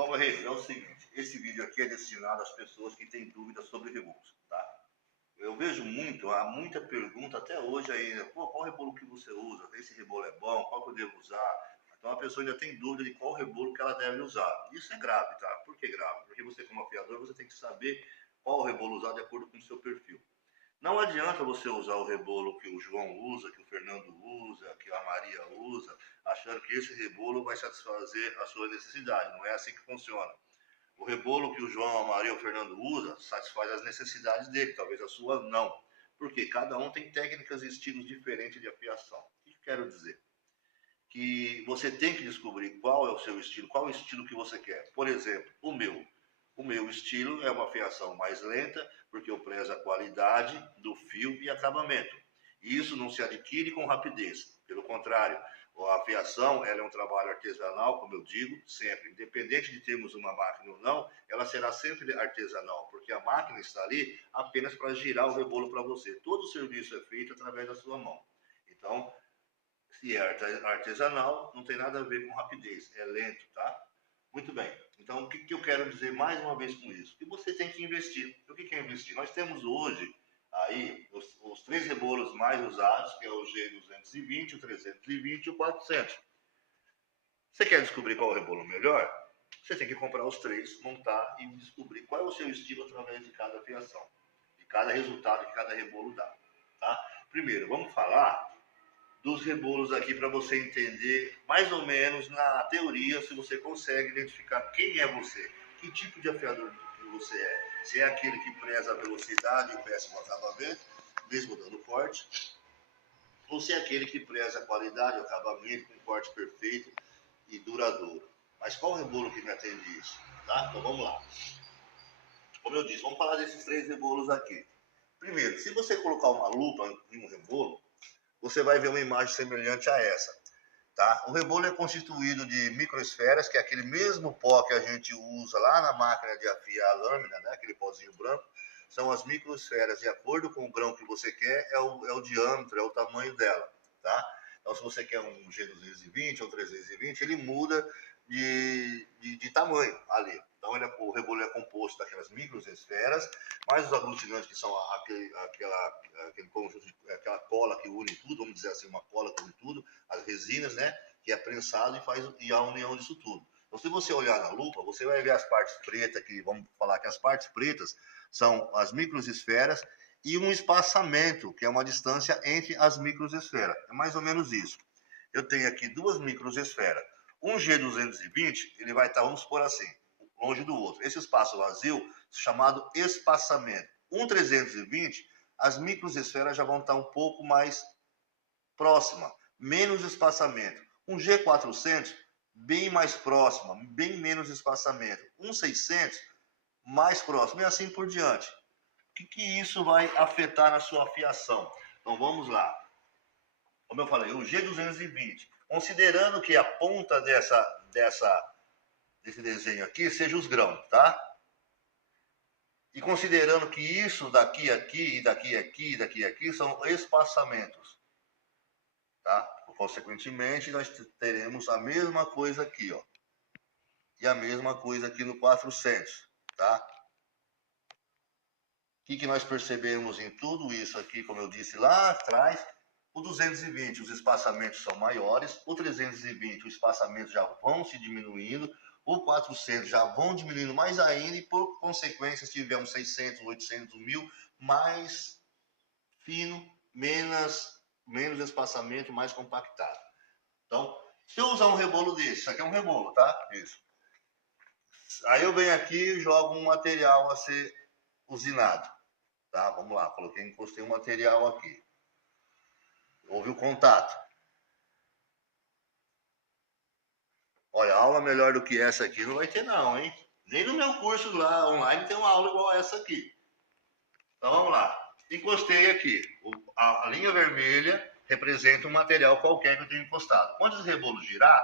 Bom, Rei, é o seguinte, esse vídeo aqui é destinado às pessoas que têm dúvidas sobre rebolos, tá? Eu vejo há muita pergunta até hoje ainda, pô, qual rebolo que você usa? Esse rebolo é bom? Qual que eu devo usar? Então a pessoa ainda tem dúvida de qual rebolo que ela deve usar. Isso é grave, tá? Por que grave? Porque você como afiador, você tem que saber qual rebolo usar de acordo com o seu perfil. Não adianta você usar o rebolo que o João usa, que o Fernando usa, que a Maria usa, achando que esse rebolo vai satisfazer a sua necessidade. Não é assim que funciona. O rebolo que o João, a Maria ou o Fernando usa satisfaz as necessidades dele, talvez a sua não. Porque cada um tem técnicas e estilos diferentes de afiação. O que eu quero dizer? Que você tem que descobrir qual é o seu estilo, qual é o estilo que você quer. Por exemplo, o meu. O meu estilo é uma afiação mais lenta, porque eu prezo a qualidade do fio e acabamento. E isso não se adquire com rapidez. Pelo contrário, a afiação ela é um trabalho artesanal, como eu digo, sempre. Independente de termos uma máquina ou não, ela será sempre artesanal, porque a máquina está ali apenas para girar o rebolo para você. Todo o serviço é feito através da sua mão. Então, se é artesanal, não tem nada a ver com rapidez, é lento, tá? Muito bem. Então, o que eu quero dizer mais uma vez com isso? Que você tem que investir. O que é investir? Nós temos hoje aí os três rebolos mais usados, que é o G220, o 320 e o 400. Você quer descobrir qual é o rebolo melhor? Você tem que comprar os três, montar e descobrir qual é o seu estilo através de cada afiação, de cada resultado que cada rebolo dá, tá? Primeiro, vamos falar dos rebolos aqui para você entender mais ou menos na teoria se você consegue identificar quem é você, que tipo de afiador que você é. Se é aquele que preza a velocidade e o péssimo acabamento, mesmo dando corte, ou se é aquele que preza a qualidade, o acabamento com corte perfeito e duradouro. Mas qual rebolo que me atende isso? Tá? Então vamos lá. Como eu disse, vamos falar desses três rebolos aqui. Primeiro, se você colocar uma lupa em um rebolo, você vai ver uma imagem semelhante a essa. Tá? O rebolo é constituído de microesferas, que é aquele mesmo pó que a gente usa lá na máquina de afiar a lâmina, né? Aquele pozinho branco. São as microesferas, de acordo com o grão que você quer, é o diâmetro, é o tamanho dela. Tá? Então, se você quer um G220 ou 320, ele muda de tamanho ali. Então, o rebolo é composto daquelas microesferas, mais os aglutinantes, que são aquele conjunto, aquela cola que une tudo, vamos dizer assim, uma cola que une tudo, as resinas, né, que é prensado e a união disso tudo. Então, se você olhar na lupa, você vai ver as partes pretas, que vamos falar que as partes pretas são as microesferas e um espaçamento, que é uma distância entre as microesferas. É mais ou menos isso. Eu tenho aqui duas microesferas. Um G220, ele vai estar, vamos supor assim, longe do outro. Esse espaço vazio, chamado espaçamento. Um 320, as microesferas já vão estar um pouco mais próxima, menos espaçamento. Um G400, bem mais próxima, bem menos espaçamento. Um 600, mais próximo, e assim por diante. O que isso vai afetar na sua afiação? Então vamos lá. Como eu falei, o G220, considerando que a ponta desse desenho aqui seja os grãos, tá? E considerando que isso daqui aqui, e daqui aqui, e daqui aqui são espaçamentos, tá? Consequentemente, nós teremos a mesma coisa aqui, ó. E a mesma coisa aqui no 400, tá? O que nós percebemos em tudo isso aqui, como eu disse lá atrás, o 220, os espaçamentos são maiores, o 320, os espaçamentos já vão se diminuindo, o 400 já vão diminuindo mais ainda e, por consequência, se tiver um 600, 800, 1000, mais fino, menos espaçamento, mais compactado. Então, se eu usar um rebolo desse, isso aqui é um rebolo, tá? Isso. Aí eu venho aqui e jogo um material a ser usinado. Tá? Vamos lá, encostei um material aqui. Houve o contato. Olha, aula melhor do que essa aqui não vai ter não, hein? Nem no meu curso lá online tem uma aula igual a essa aqui. Então vamos lá. Encostei aqui. A linha vermelha representa um material qualquer que eu tenho encostado. Quando esse rebolo girar,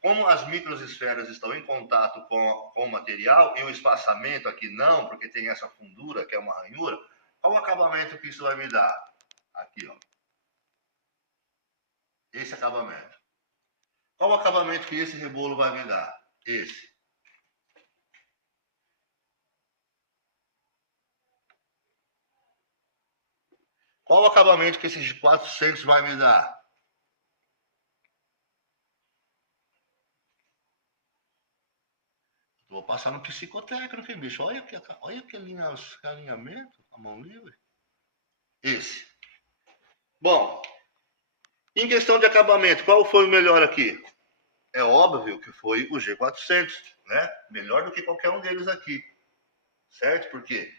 como as microesferas estão em contato com o material e o espaçamento aqui não, porque tem essa fundura que é uma ranhura, qual o acabamento que isso vai me dar? Aqui, ó. Esse acabamento. Qual o acabamento que esse rebolo vai me dar? Esse. Qual o acabamento que esse 400 vai me dar? Vou passar no psicotécnico, hein, bicho? Olha que alinhamento, a mão livre. Esse. Bom, em questão de acabamento, qual foi o melhor aqui? É óbvio que foi o G400, né? Melhor do que qualquer um deles aqui. Certo? Por quê?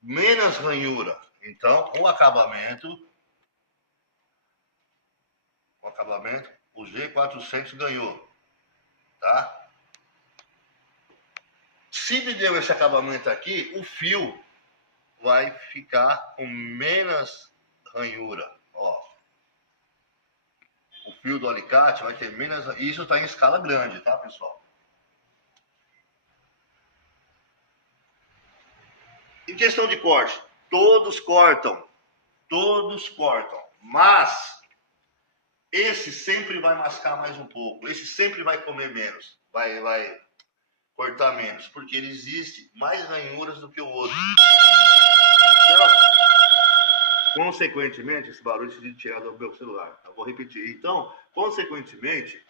Menos ranhura. Então, o acabamento, o G400 ganhou. Tá? Se me deu esse acabamento aqui, o fio vai ficar com menos ranhura. Ó. O fio do alicate vai ter menos... Isso está em escala grande, tá, pessoal? Em questão de corte, todos cortam. Todos cortam. Mas esse sempre vai mascar mais um pouco. Esse sempre vai comer menos. Vai cortar menos. Porque ele existe mais ranhuras do que o outro. Então, consequentemente, esse barulho de tirar do meu celular. Eu vou repetir. Então, consequentemente,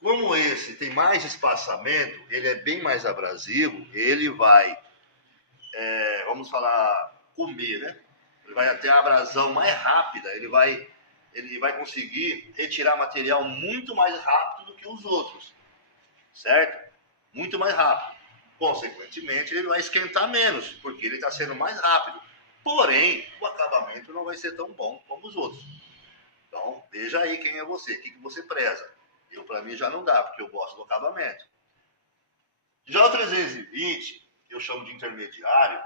como esse tem mais espaçamento, ele é bem mais abrasivo, ele vai, vamos falar, comer, né? Ele vai ter a abrasão mais rápida, ele vai conseguir retirar material muito mais rápido do que os outros, certo? Muito mais rápido. Consequentemente, ele vai esquentar menos, porque ele está sendo mais rápido. Porém, o acabamento não vai ser tão bom como os outros. Então, veja aí quem é você, o que você preza. Eu, para mim, já não dá, porque eu gosto do acabamento. Já o 320, que eu chamo de intermediário,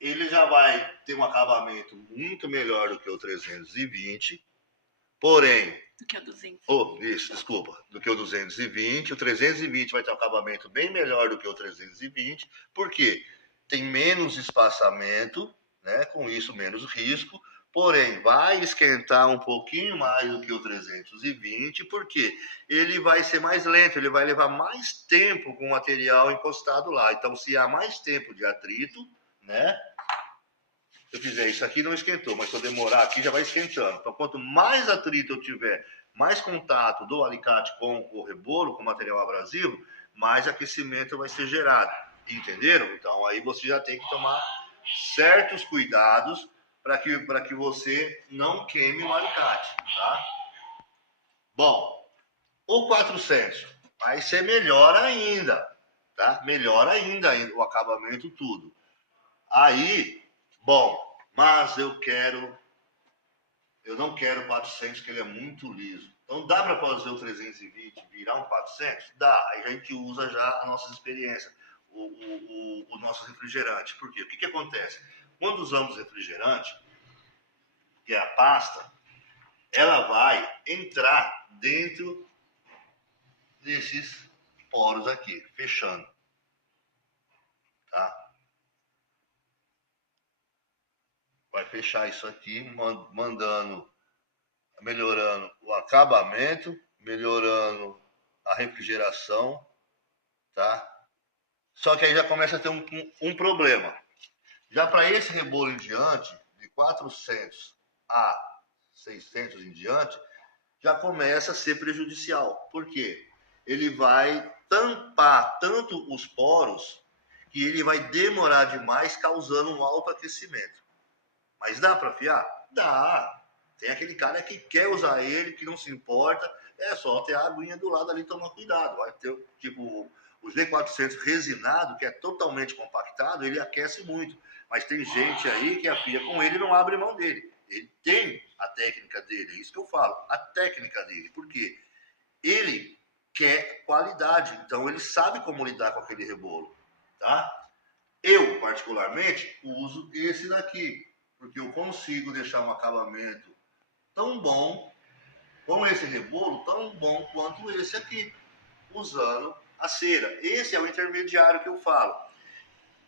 ele já vai ter um acabamento muito melhor do que o 320, porém... Do que o 200. Do que o 220. O 320 vai ter um acabamento bem melhor do que o 320, porque tem menos espaçamento, né? Com isso, menos risco. Porém, vai esquentar um pouquinho mais do que o 320, porque ele vai ser mais lento, ele vai levar mais tempo com o material encostado lá. Então, se há mais tempo de atrito, né? Se eu fizer isso aqui, não esquentou, mas se eu demorar aqui, já vai esquentando. Então, quanto mais atrito eu tiver, mais contato do alicate com o rebolo, com o material abrasivo, mais aquecimento vai ser gerado. Entenderam? Então, aí você já tem que tomar certos cuidados para que você não queime o alicate, tá? Bom, o 400 vai ser melhor ainda, tá? Melhor ainda o acabamento, tudo. Aí, bom, mas eu não quero 400, que ele é muito liso. Então dá para fazer o 320 virar um 400? Dá, aí a gente usa já a nossa experiência, o nosso refrigerante. Por quê? O que acontece? Quando usamos refrigerante, que é a pasta, ela vai entrar dentro desses poros aqui, fechando. Tá? Vai fechar isso aqui, melhorando o acabamento, melhorando a refrigeração, tá? Só que aí já começa a ter um problema. Já para esse rebolo em diante, de 400 a 600 em diante, já começa a ser prejudicial. Por quê? Ele vai tampar tanto os poros que ele vai demorar demais, causando um alto aquecimento. Mas dá para afiar? Dá. Tem aquele cara que quer usar ele, que não se importa, é só ter a aguinha do lado ali e tomar cuidado. Vai ter, tipo, o G400 resinado, que é totalmente compactado, ele aquece muito. Mas tem gente aí que afia com ele e não abre mão dele. Ele tem a técnica dele, é isso que eu falo, a técnica dele. Por quê? Ele quer qualidade, então ele sabe como lidar com aquele rebolo, tá? Eu, particularmente, uso esse daqui, porque eu consigo deixar um acabamento tão bom, com esse rebolo, tão bom quanto esse aqui, usando a cera. Esse é o intermediário que eu falo.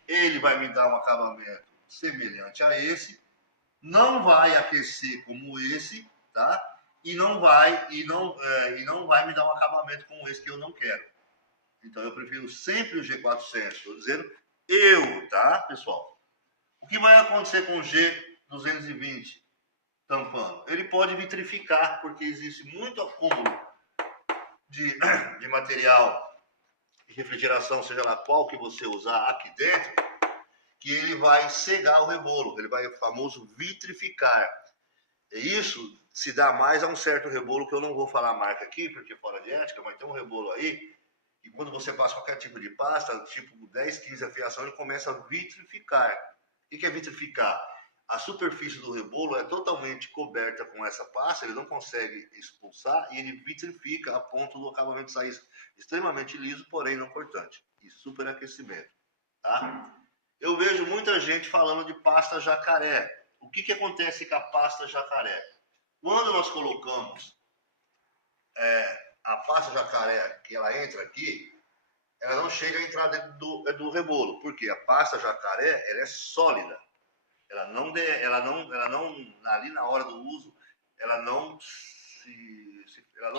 Ele vai me dar um acabamento semelhante a esse, não vai aquecer como esse, tá? E não vai me dar um acabamento como esse que eu não quero. Então eu prefiro sempre o G400. Estou dizendo eu, tá, pessoal? O que vai acontecer com o G 220 tampando. Ele pode vitrificar, porque existe muito acúmulo de material de refrigeração, seja lá qual que você usar aqui dentro, que ele vai cegar o rebolo, ele vai, o famoso, vitrificar. E isso se dá mais a um certo rebolo, que eu não vou falar a marca aqui, porque fora de ética, mas tem um rebolo aí, que quando você passa qualquer tipo de pasta, tipo 10, 15 afiação, ele começa a vitrificar. O que é vitrificar? A superfície do rebolo é totalmente coberta com essa pasta, ele não consegue expulsar e ele vitrifica a ponto do acabamento sair extremamente liso, porém não cortante. E superaquecimento, tá? Eu vejo muita gente falando de pasta jacaré. O que acontece com a pasta jacaré? Quando nós colocamos a pasta jacaré, que ela entra aqui, ela não chega a entrar dentro do rebolo. Por quê? A pasta jacaré, ela é sólida. Ela não, ali na hora do uso, ela não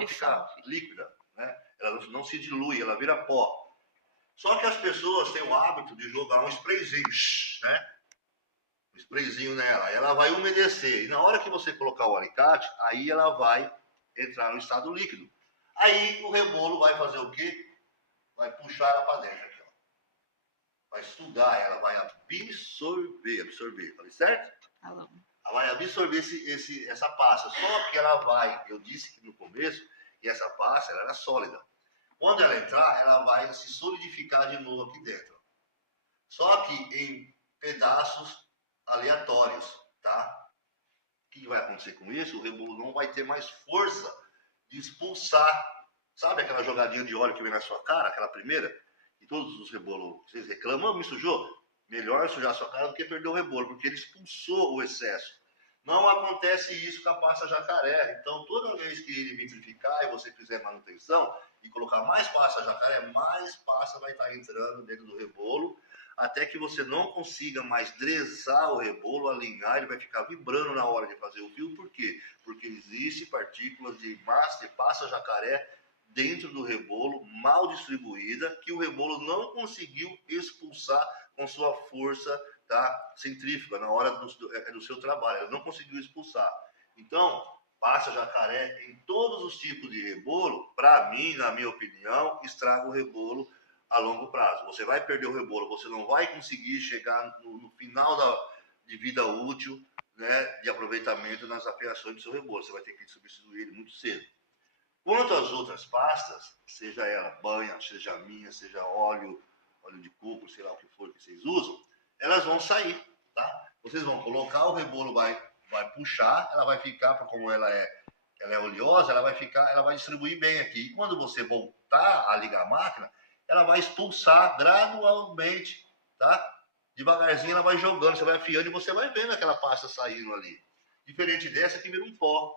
fica líquida, né? Ela não se dilui, ela vira pó. Só que as pessoas têm o hábito de jogar um sprayzinho, né? Um sprayzinho nela, ela vai umedecer. E na hora que você colocar o alicate, aí ela vai entrar no estado líquido. Aí o rebolo vai fazer o quê? Vai puxar ela para dentro aqui, ó. Vai sugar ela, vai absorver, falei certo? Ela vai absorver essa pasta. Só que ela vai, eu disse que no começo, que essa pasta ela era sólida. Quando ela entrar, ela vai se solidificar de novo aqui dentro. Só que em pedaços aleatórios, tá? O que vai acontecer com isso? O rebolo não vai ter mais força de expulsar. Sabe aquela jogadinha de óleo que vem na sua cara, aquela primeira? E todos os rebolos, vocês reclamam, me sujou? Melhor sujar a sua cara do que perder o rebolo, porque ele expulsou o excesso. Não acontece isso com a pasta jacaré. Então, toda vez que ele vitrificar e você fizer manutenção e colocar mais pasta jacaré, mais pasta vai estar entrando dentro do rebolo, até que você não consiga mais dresar o rebolo, alinhar, ele vai ficar vibrando na hora de fazer o fio. Por quê? Porque existe partículas de massa, de pasta jacaré dentro do rebolo, mal distribuída, que o rebolo não conseguiu expulsar com sua força, tá, centrífuga na hora do seu trabalho. Ele não conseguiu expulsar. Então, pasta jacaré em todos os tipos de rebolo, para mim, na minha opinião, estraga o rebolo a longo prazo. Você vai perder o rebolo, você não vai conseguir chegar no final de vida útil, né, de aproveitamento nas afiações do seu rebolo. Você vai ter que substituir ele muito cedo. Quanto às outras pastas, seja ela banha, seja minha, seja óleo de coco, sei lá o que for que vocês usam, elas vão sair, tá? Vocês vão colocar, o rebolo vai puxar, ela vai ficar, como ela é oleosa, ela vai distribuir bem aqui. E quando você voltar a ligar a máquina, ela vai expulsar gradualmente, tá? Devagarzinho ela vai jogando, você vai afiando e você vai vendo aquela pasta saindo ali. Diferente dessa que vira um pó.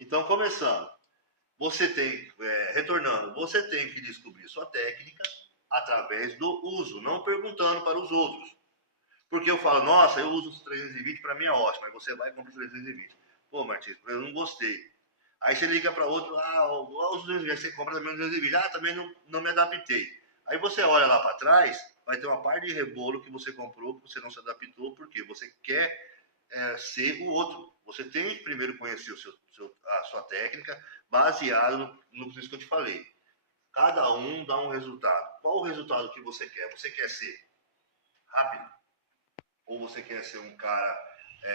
Então, começando. Retornando, você tem que descobrir sua técnica através do uso, não perguntando para os outros. Porque eu falo, nossa, eu uso os 320, para mim é ótimo, aí você vai e compra os 320. Pô, Martins, eu não gostei. Aí você liga para outro, os 220, você compra também os 220, também não me adaptei. Aí você olha lá para trás, vai ter uma parte de rebolo que você comprou, que você não se adaptou, porque você quer ser o outro. Você tem que primeiro conhecer a sua técnica, baseado no que eu te falei. Cada um dá um resultado. Qual o resultado que você quer? Você quer ser rápido? Ou você quer ser um cara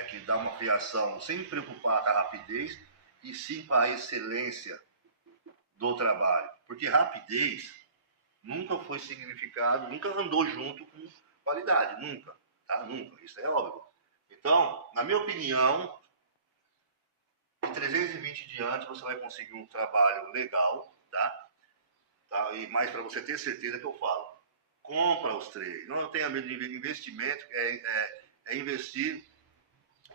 que dá uma fiação sem preocupar com a rapidez e sim com a excelência do trabalho? Porque rapidez nunca foi significado, nunca andou junto com qualidade, nunca, tá? Nunca, isso é óbvio. Então, na minha opinião, de 320 diante você vai conseguir um trabalho legal, tá? E mais para você ter certeza que eu falo, compra os três, não tenha medo de investimento, é investir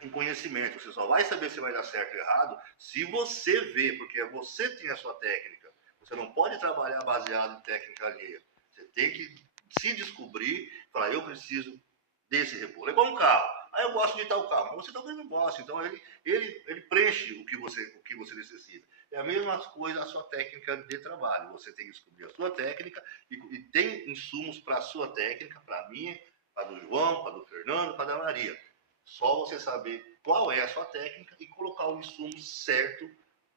em conhecimento. Você só vai saber se vai dar certo ou errado se você ver, porque você tem a sua técnica. Você não pode trabalhar baseado em técnica alheia. Você tem que se descobrir, falar, eu preciso desse rebolo. É igual um carro. Eu gosto de tal carro, mas você talvez não goste. Então ele preenche o que você necessita. É a mesma coisa a sua técnica de trabalho. Você tem que descobrir a sua técnica e tem insumos para a sua técnica, para a minha, para a do João, para a do Fernando, para a da Maria. Só você saber qual é a sua técnica e colocar o insumo certo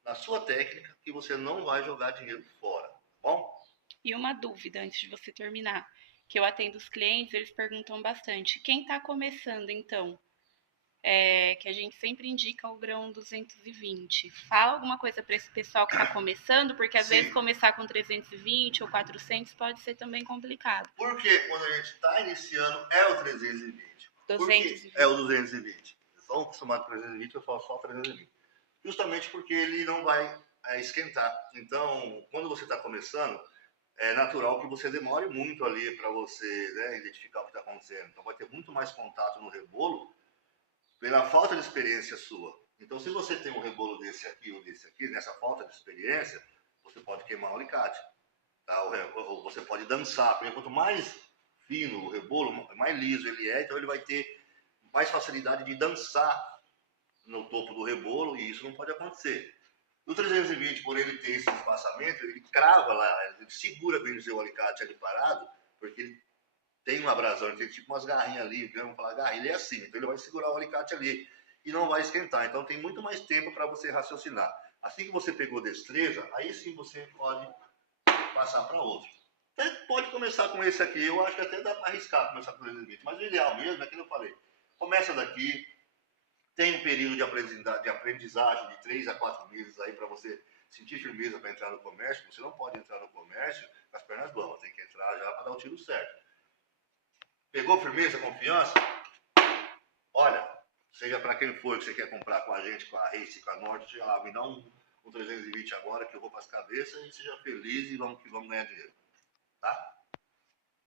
na sua técnica, que você não vai jogar dinheiro fora, tá bom? E uma dúvida antes de você terminar, que eu atendo os clientes, eles perguntam bastante. Quem está começando, então, que a gente sempre indica o grão 220. Fala alguma coisa para esse pessoal que está começando, porque às vezes Sim, começar com 320 ou 400 pode ser também complicado. porque quando a gente está iniciando é o 320. Por que é 220. o 220? Estão acostumados com 320, eu falo só 320. Justamente porque ele não vai esquentar. Então, quando você está começando, é natural que você demore muito ali para você, né, identificar o que está acontecendo. Então, vai ter muito mais contato no rebolo pela falta de experiência sua. Então, se você tem um rebolo desse aqui ou desse aqui, nessa falta de experiência, você pode queimar o alicate. Tá? Ou você pode dançar, porque quanto mais fino o rebolo, mais liso ele é, então ele vai ter mais facilidade de dançar no topo do rebolo, e isso não pode acontecer. O 320, por ele ter esse espaçamento, ele crava lá, ele segura bem o alicate ali parado, porque ele tem uma abrasão, ele tem tipo umas garrinhas ali, vamos falar garrinha, ele é assim, então ele vai segurar o alicate ali e não vai esquentar. Então tem muito mais tempo para você raciocinar. Assim que você pegou destreza, aí sim você pode passar para outro. Até pode começar com esse aqui, eu acho que até dá para arriscar começar com o 320, mas o ideal mesmo é que eu falei. Começa daqui, tem um período de aprendizagem de 3 a 4 meses aí para você sentir firmeza para entrar no comércio. Você não pode entrar no comércio com as pernas bambas, tem que entrar já para dar o tiro certo. Pegou firmeza, confiança? Olha, seja para quem for que você quer comprar com a gente, com a Race, com a Norte, me dá um 320 agora que eu vou para as cabeças e seja feliz e vamos que vamos ganhar dinheiro.